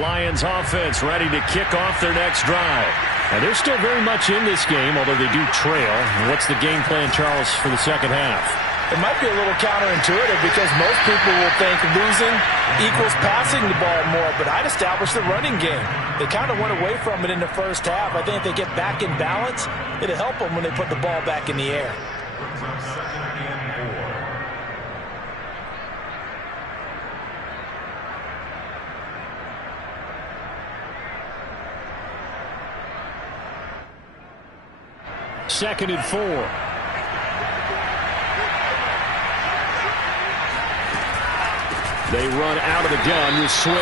Lions offense ready to kick off their next drive. And they're still very much in this game, although they do trail. What's the game plan, Charles, for the second half? It might be a little counterintuitive because most people will think losing equals passing the ball more, but I'd establish the running game. They kind of went away from it in the first half. I think if they get back in balance, it'll help them when they put the ball back in the air. Second and 4. They run out of the gun with Swift.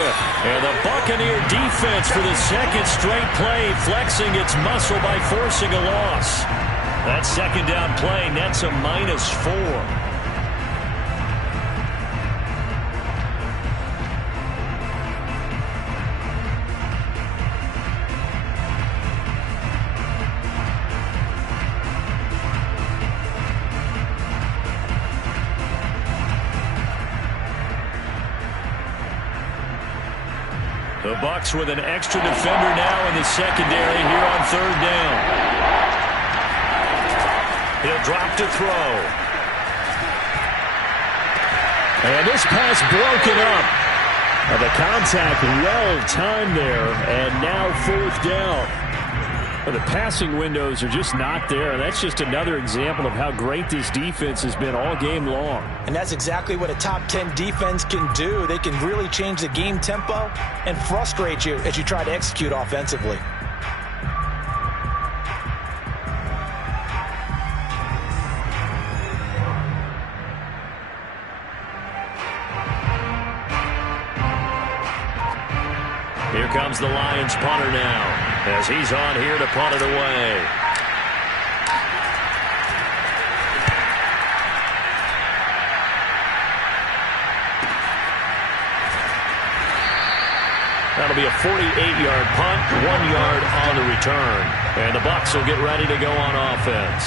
And the Buccaneer defense for the second straight play, flexing its muscle by forcing a loss. That second down play nets a -4. The Bucs with an extra defender now in the secondary here on third down. He'll drop to throw. And this pass broken up. The contact well timed there, and now fourth down. The passing windows are just not there. That's just another example of how great this defense has been all game long. And that's exactly what a top 10 defense can do. They can really change the game tempo and frustrate you as you try to execute offensively. Here comes the Lions punter now, as he's on here to punt it away. That'll be a 48-yard punt, 1 yard on the return. And the Bucs will get ready to go on offense.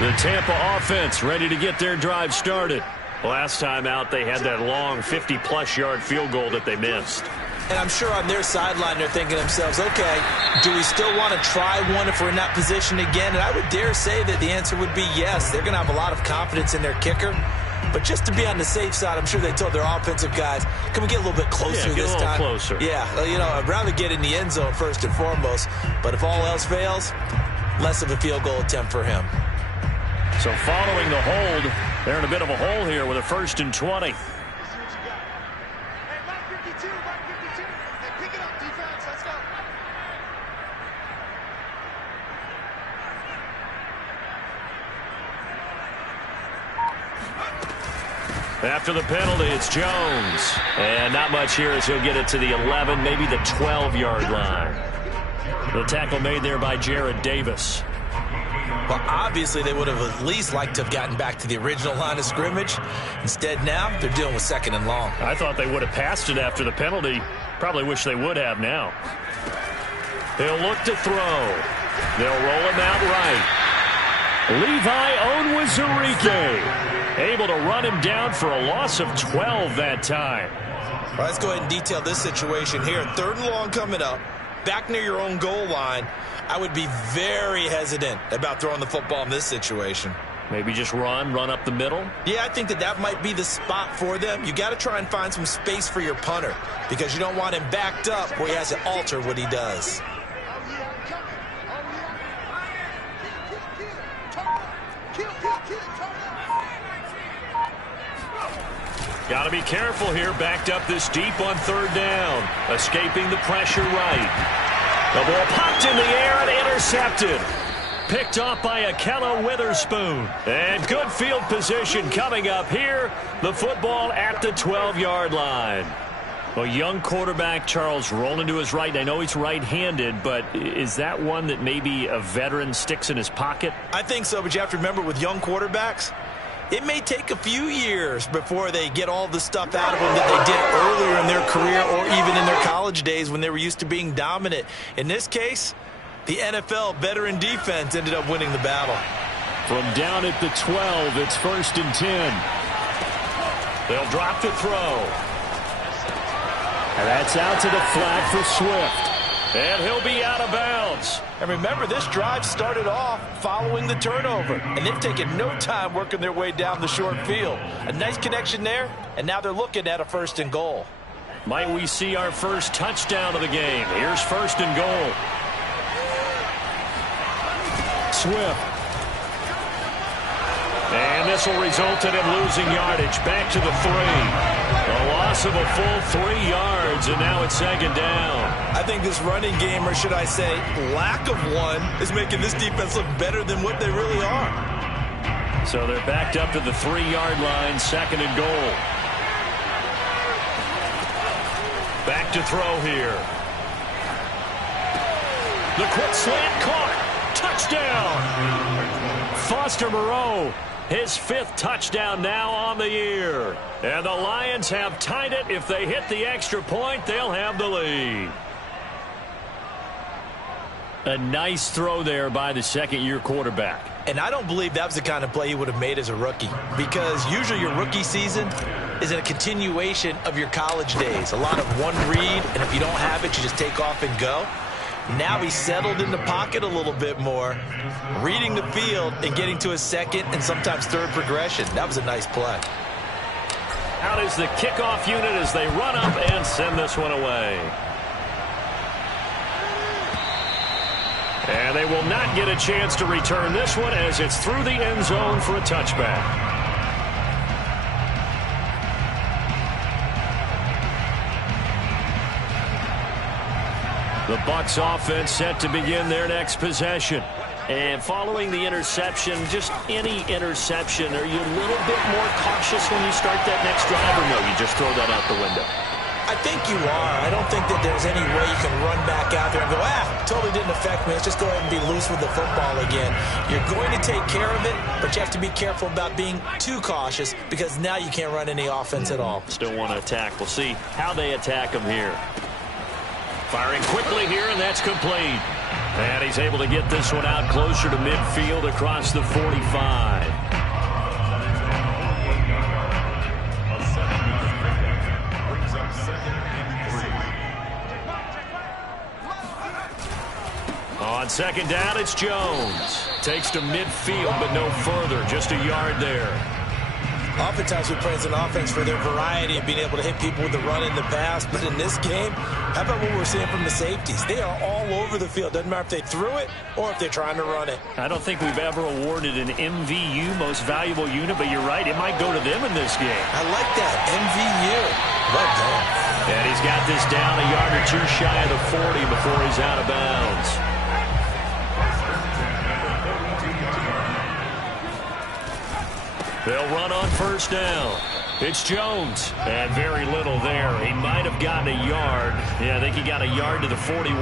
The Tampa offense ready to get their drive started. Last time out, they had that long 50-plus yard field goal that they missed. And I'm sure on their sideline they're thinking to themselves, okay, do we still want to try one if we're in that position again? And I would dare say that the answer would be yes. They're going to have a lot of confidence in their kicker. But just to be on the safe side, I'm sure they told their offensive guys, can we get a little bit closer this time? Closer. Yeah, you know, I'd rather get in the end zone first and foremost. But if all else fails, less of a field goal attempt for him. So following the hold, they're in a bit of a hole here with a 1st and 20. After the penalty, it's Jones. And not much here as he'll get it to the 11, maybe the 12-yard line. The tackle made there by Jared Davis. Well, obviously, they would have at least liked to have gotten back to the original line of scrimmage. Instead, now they're dealing with 2nd and long. I thought they would have passed it after the penalty. Probably wish they would have now. They'll look to throw. They'll roll him out right. Levi Onwuzurike able to run him down for a loss of 12 that time. All right, let's go ahead and detail this situation here. 3rd and long coming up. Back near your own goal line. I would be very hesitant about throwing the football in this situation. Maybe just run up the middle? Yeah, I think that might be the spot for them. You got to try and find some space for your punter because you don't want him backed up where he has to alter what he does. Got to be careful here, backed up this deep on 3rd down. Escaping the pressure right. The ball popped in the air and intercepted. Picked off by Akella Witherspoon. And good field position coming up here. The football at the 12-yard line. Well, young quarterback Charles rolling to his right. I know he's right-handed, but is that one that maybe a veteran sticks in his pocket? I think so, but you have to remember with young quarterbacks, it may take a few years before they get all the stuff out of them that they did earlier in their career or even in their college days when they were used to being dominant. In this case, the NFL veteran defense ended up winning the battle. From down at the 12, it's 1st and 10. They'll drop to throw. And that's out to the flat for Swift. And he'll be out of bounds. And remember, this drive started off following the turnover. And they've taken no time working their way down the short field. A nice connection there, and now they're looking at a 1st and goal. Might we see our first touchdown of the game? Here's 1st and goal. Swift. And this will result in him losing yardage. Back to the 3. A loss of a full 3 yards, and now it's 2nd down. I think this running game, or should I say lack of one, is making this defense look better than what they really are. So they're backed up to the 3-yard line, 2nd and goal. Back to throw here. The quick slant caught. Touchdown. Foster Moreau, his 5th touchdown now on the year. And the Lions have tied it. If they hit the extra point, they'll have the lead. A nice throw there by the 2nd-year quarterback. And I don't believe that was the kind of play he would have made as a rookie, because usually your rookie season is a continuation of your college days. A lot of one read, and if you don't have it, you just take off and go. Now he's settled in the pocket a little bit more, reading the field and getting to his 2nd and sometimes 3rd progression. That was a nice play. Out is the kickoff unit as they run up and send this one away. And they will not get a chance to return this one as it's through the end zone for a touchback. The Bucs offense set to begin their next possession. And following the interception, just any interception, are you a little bit more cautious when you start that next drive, or no, you just throw that out the window? I think you are. I don't think that there's any way you can run back out there and go, totally didn't affect me. Let's just go ahead and be loose with the football again. You're going to take care of it, but you have to be careful about being too cautious because now you can't run any offense at all. Still want to attack. We'll see how they attack them here. Firing quickly here, and that's complete. And he's able to get this one out closer to midfield across the 45. On 2nd down, it's Jones. Takes to midfield, but no further. Just a yard there. Oftentimes we praise an offense for their variety of being able to hit people with the run in the pass. But in this game, how about what we're seeing from the safeties? They are all over the field. Doesn't matter if they threw it or if they're trying to run it. I don't think we've ever awarded an MVU, most valuable unit, but you're right. It might go to them in this game. I like that. MVU. Well done. And he's got this down a yard or two shy of the 40 before he's out of bounds. They'll run on 1st down. It's Jones. And very little there. He might have gotten a yard. Yeah, I think he got a yard to the 41.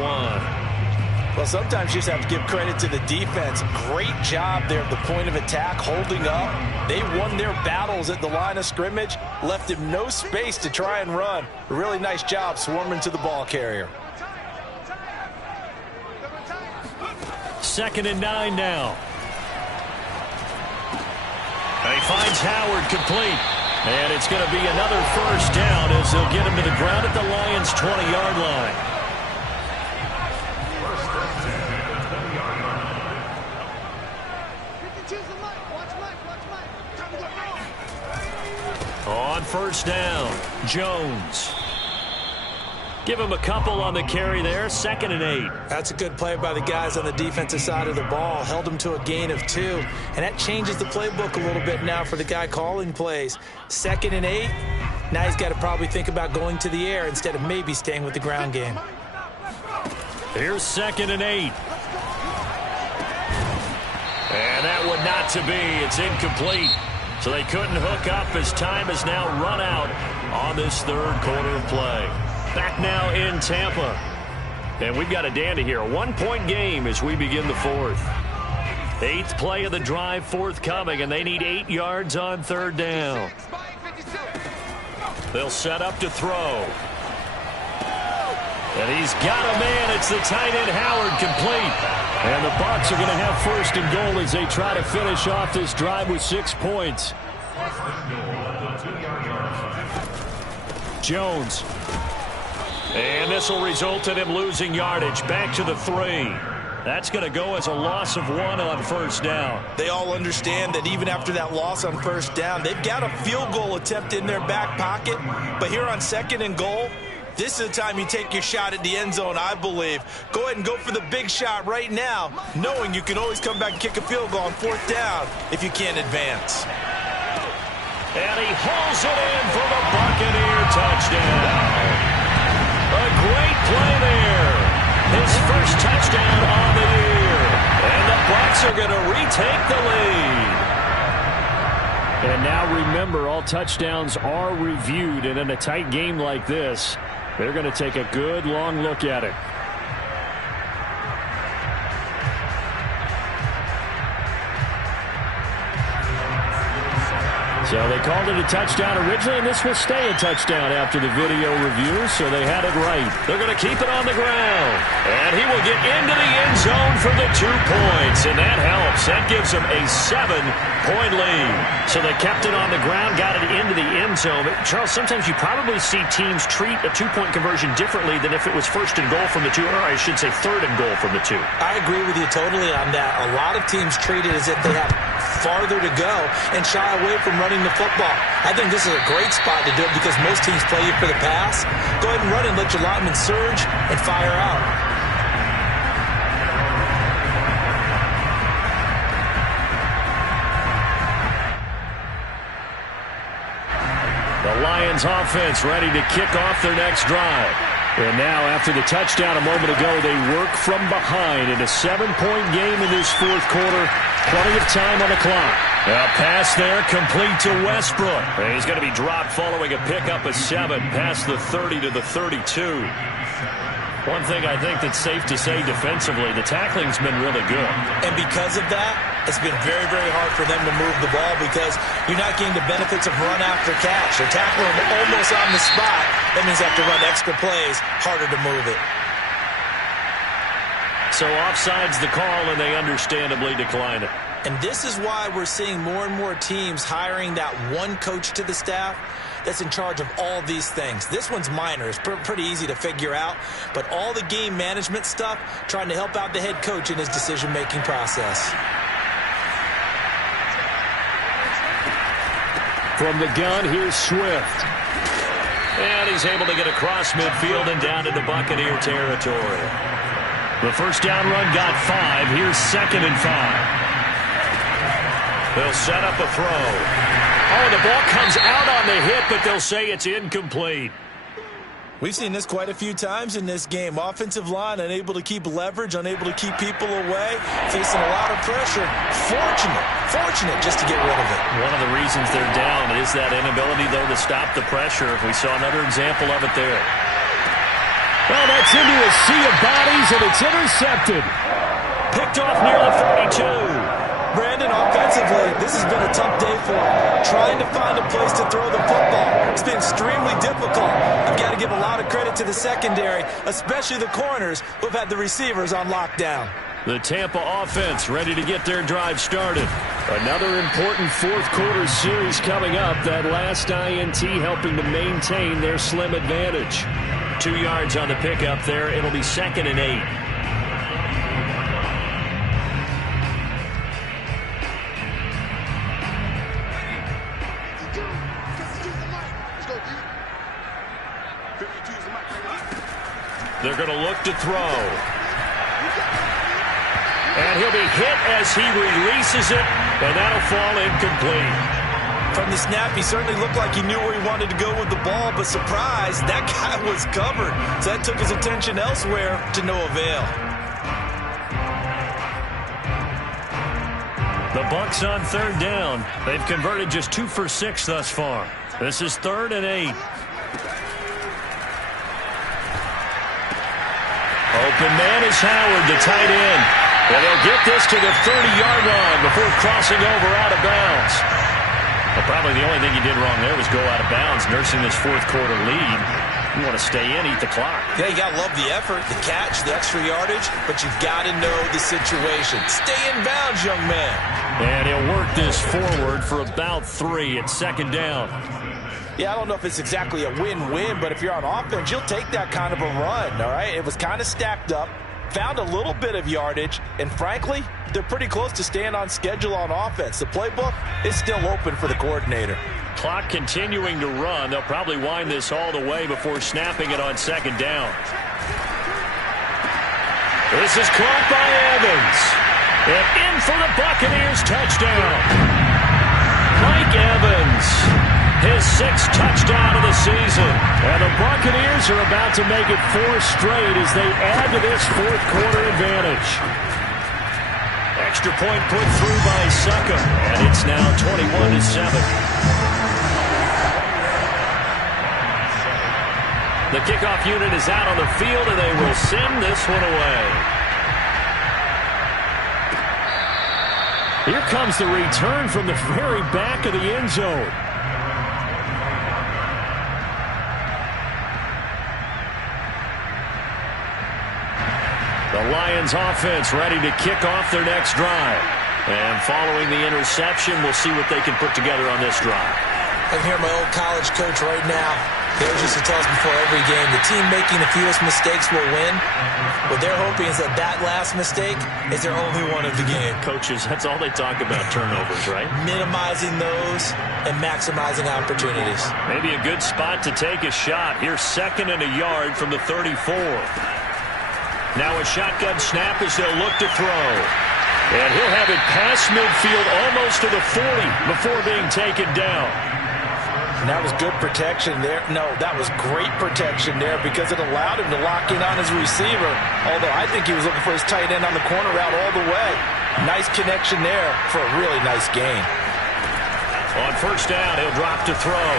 Well, sometimes you just have to give credit to the defense. Great job there at the point of attack, holding up. They won their battles at the line of scrimmage, left him no space to try and run. A really nice job swarming to the ball carrier. 2nd and 9 now. And he finds Howard complete. And it's going to be another 1st down as they'll get him to the ground at the Lions' 20-yard line. On 1st down, Jones. Give him a couple on the carry there. 2nd and 8. That's a good play by the guys on the defensive side of the ball. Held them to a gain of 2. And that changes the playbook a little bit now for the guy calling plays. 2nd and 8. Now he's got to probably think about going to the air instead of maybe staying with the ground game. Here's 2nd and 8. And that one not to be. It's incomplete. So they couldn't hook up as time has now run out on this 3rd quarter of play. Back now in Tampa. And we've got a dandy here. A 1-point game as we begin the fourth. 8th play of the drive forthcoming, and they need 8 yards on 3rd down. They'll set up to throw. And he's got a man. It's the tight end Howard, complete. And the Bucs are going to have 1st and goal as they try to finish off this drive with 6 points. Jones. And this will result in him losing yardage. Back to the 3. That's going to go as a loss of 1 on 1st down. They all understand that even after that loss on 1st down, they've got a field goal attempt in their back pocket. But here on 2nd and goal, this is the time you take your shot at the end zone, I believe. Go ahead and go for the big shot right now, knowing you can always come back and kick a field goal on 4th down if you can't advance. And he hauls it in for the Buccaneer touchdown. A great play there. His first touchdown on the year. And the Bucs are going to retake the lead. And now remember, all touchdowns are reviewed. And in a tight game like this, they're going to take a good long look at it. So they called it a touchdown originally, and this will stay a touchdown after the video review, so they had it right. They're going to keep it on the ground. And he will get into the end zone for the 2 points, and that helps. That gives them a 7-point lead. So they kept it on the ground, got it into the end zone. But Charles, sometimes you probably see teams treat a 2-point conversion differently than if it was 1st and goal from the 2, or I should say 3rd and goal from the 2. I agree with you totally on that. A lot of teams treat it as if they have farther to go and shy away from running the football. I think this is a great spot to do it because most teams play you for the pass. Go ahead and run and let your linemen surge and fire out. The Lions offense ready to kick off their next drive. And now, after the touchdown a moment ago, they work from behind in a 7-point game in this 4th quarter. Plenty of time on the clock. A pass there, complete to Westbrook. And he's going to be dropped following a pickup of 7 past the 30 to the 32. One thing I think that's safe to say defensively, the tackling's been really good. And because of that, it's been very, very hard for them to move the ball because you're not getting the benefits of run after catch. They're tackling them almost on the spot. That means they have to run extra plays, harder to move it. So offside's the call, and they understandably decline it. And this is why we're seeing more and more teams hiring that one coach to the staff that's in charge of all these things. This one's minor. It's pretty easy to figure out. But all the game management stuff, trying to help out the head coach in his decision-making process. From the gun, here's Swift. And he's able to get across midfield and down into Buccaneer territory. The first down run got 5. Here's 2nd and 5. They'll set up a throw. Oh, the ball comes out on the hit, but they'll say it's incomplete. We've seen this quite a few times in this game. Offensive line unable to keep leverage, unable to keep people away, facing a lot of pressure. Fortunate just to get rid of it. One of the reasons they're down is that inability, though, to stop the pressure. We saw another example of it there. Well, that's into a sea of bodies, and it's intercepted. Picked off near the 32. Brandon, offensively, this has been a tough day for him. Trying to find a place to throw the football. It's been extremely difficult. I've got to give a lot of credit to the secondary, especially the corners who've had the receivers on lockdown. The Tampa offense ready to get their drive started. Another important 4th quarter series coming up. That last INT helping to maintain their slim advantage. 2 yards on the pickup there. It'll be 2nd and 8. They're going to look to throw. And he'll be hit as he releases it, and that'll fall incomplete. From the snap, he certainly looked like he knew where he wanted to go with the ball, but surprise, that guy was covered. So that took his attention elsewhere to no avail. The Bucs on 3rd down. They've converted just 2 for 6 thus far. This is 3rd and 8. Open man is Howard, the tight end. And they'll get this to the 30-yard line before crossing over out of bounds. Well, probably the only thing he did wrong there was go out of bounds, nursing this fourth-quarter lead. You want to stay in, eat the clock. Yeah, you got to love the effort, the catch, the extra yardage, but you've got to know the situation. Stay in bounds, young man. And he'll work this forward for about 3 at second down. Yeah, I don't know if it's exactly a win-win, but if you're on offense, you'll take that kind of a run, all right? It was kind of stacked up, found a little bit of yardage, and frankly, they're pretty close to staying on schedule on offense. The playbook is still open for the coordinator. Clock continuing to run. They'll probably wind this all the way before snapping it on second down. This is caught by Evans. And in for the Buccaneers touchdown. Mike Evans, his 6th touchdown of the season. And the Buccaneers are about to make it 4 straight as they add to this fourth-quarter advantage. Extra point put through by Suckum, and it's now 21-7. The kickoff unit is out on the field, and they will send this one away. Here comes the return from the very back of the end zone. The Lions offense ready to kick off their next drive. And following the interception, we'll see what they can put together on this drive. I can hear my old college coach right now. He always used to tell us before every game, the team making the fewest mistakes will win. What they're hoping is that that last mistake is their only one of the game. Coaches, that's all they talk about, turnovers, right? Minimizing those and maximizing opportunities. Maybe a good spot to take a shot. Here's 2nd and a yard from the 34. Now a shotgun snap as they'll look to throw. And he'll have it past midfield almost to the 40 before being taken down. And that was good protection there. No, that was great protection there because it allowed him to lock in on his receiver. Although I think he was looking for his tight end on the corner route all the way. Nice connection there for a really nice gain. On first down, he'll drop to throw.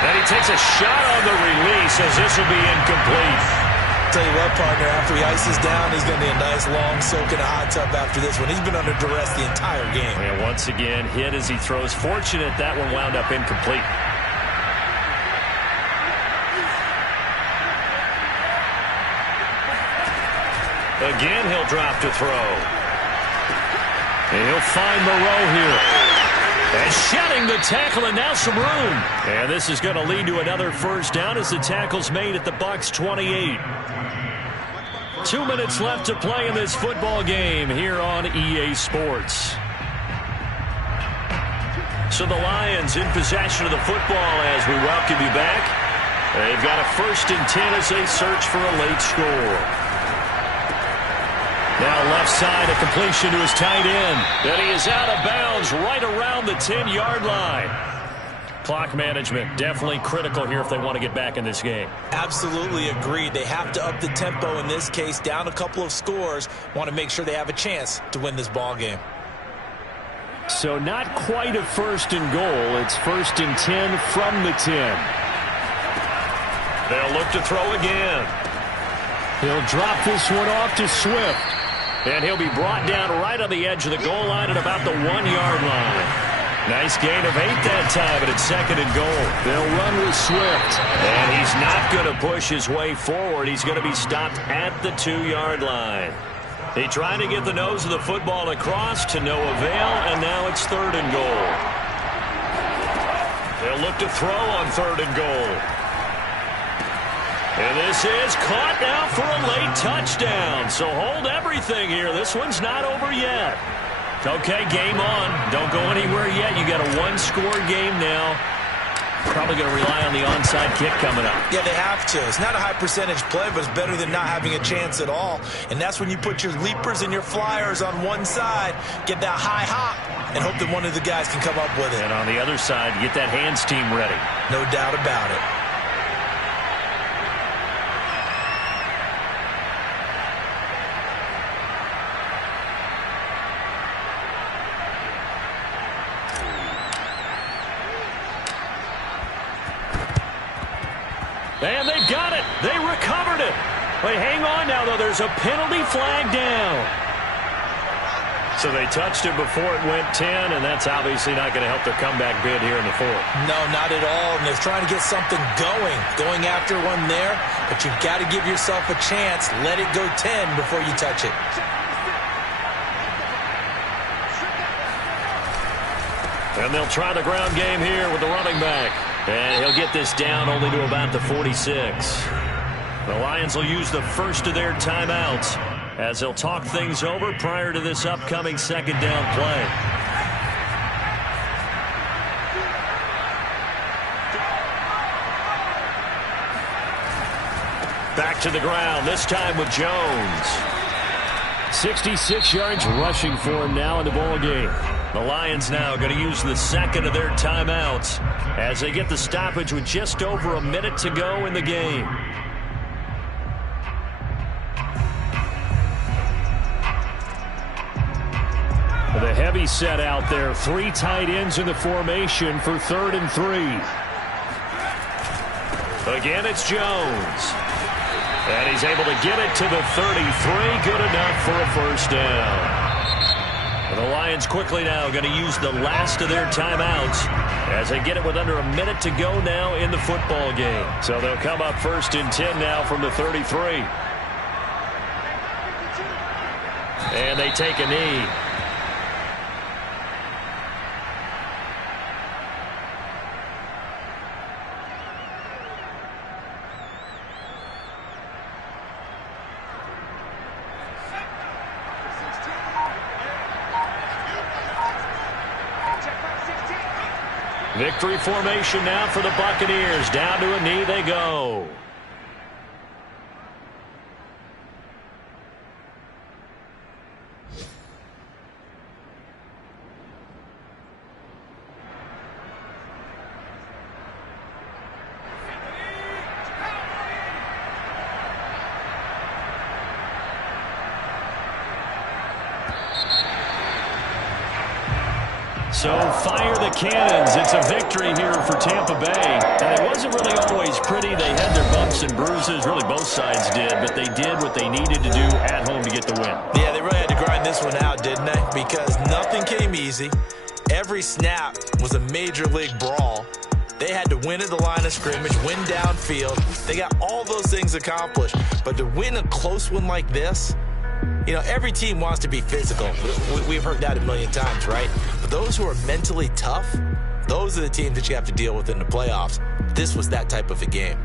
Then he takes a shot on the release as this will be incomplete. Tell you what, partner, after he ices down, he's going to be a nice long soak in a hot tub after this one. He's been under duress the entire game. And once again, hit as he throws. Fortunate that one wound up incomplete. Again, he'll drop to throw. And he'll find Moreau here. And shedding the tackle, and now some room. And this is going to lead to another first down as the tackle's made at the Bucs 28. 2 minutes left to play in this football game here on EA Sports. So the Lions in possession of the football as we welcome you back. They've got a 1st and 10 as they search for a late score. Now left side, a completion to his tight end. And he is out of bounds right around the 10-yard line. Clock management definitely critical here if they want to get back in this game. Absolutely agreed. They have to up the tempo in this case, down a couple of scores. Want to make sure they have a chance to win this ball game. So not quite a 1st and goal. It's 1st and 10 from the 10. They'll look to throw again. He'll drop this one off to Swift. And he'll be brought down right on the edge of the goal line at about the 1-yard line. Nice gain of 8 that time, but it's 2nd and goal. They'll run with Swift. And he's not going to push his way forward. He's going to be stopped at the 2-yard line. He tried to get the nose of the football across to no avail, and now it's 3rd and goal. They'll look to throw on 3rd and goal. And this is caught now for a late touchdown. So hold everything here. This one's not over yet. Okay, game on. Don't go anywhere yet. You got a 1-score game now. Probably going to rely on the onside kick coming up. Yeah, they have to. It's not a high percentage play, but it's better than not having a chance at all. And that's when you put your leapers and your flyers on one side, get that high hop, and hope that one of the guys can come up with it. And on the other side, get that hands team ready. No doubt about it. And they've got it. They recovered it. Wait, hang on now, though. There's a penalty flag down. So they touched it before it went 10, and that's obviously not going to help their comeback bid here in the fourth. No, not at all. And they're trying to get something going after one there. But you've got to give yourself a chance. Let it go 10 before you touch it. And they'll try the ground game here with the running back. And he'll get this down only to about the 46. The Lions will use the first of their timeouts as they'll talk things over prior to this upcoming second down play. Back to the ground, this time with Jones. 66 yards rushing for him now in the ball game. The Lions now going to use the second of their timeouts as they get the stoppage with just over a minute to go in the game. The heavy set out there. 3 tight ends in the formation for 3rd and 3. Again, it's Jones. And he's able to get it to the 33. Good enough for a first down. And the Lions quickly now going to use the last of their timeouts as they get it with under a minute to go now in the football game. So they'll come up 1st and 10 now from the 33. And they take a knee. Victory formation now for the Buccaneers. Down to a knee they go. So fire the cannons. It's a victory here for Tampa Bay. And it wasn't really always pretty. They had their bumps and bruises. Really, both sides did. But they did what they needed to do at home to get the win. Yeah, they really had to grind this one out, didn't they? Because nothing came easy. Every snap was a major league brawl. They had to win at the line of scrimmage, win downfield. They got all those things accomplished. But to win a close one like this, you know, every team wants to be physical. We've heard that a million times, right? But those who are mentally tough, those are the teams that you have to deal with in the playoffs. This was that type of a game.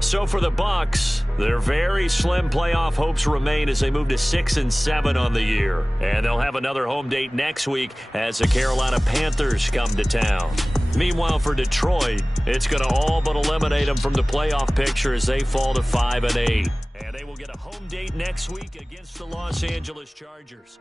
So for the Bucs, their very slim playoff hopes remain as they move to 6-7 on the year. And they'll have another home date next week as the Carolina Panthers come to town. Meanwhile, for Detroit, it's going to all but eliminate them from the playoff picture as they fall to 5-8. And they will get a home date next week against the Los Angeles Chargers.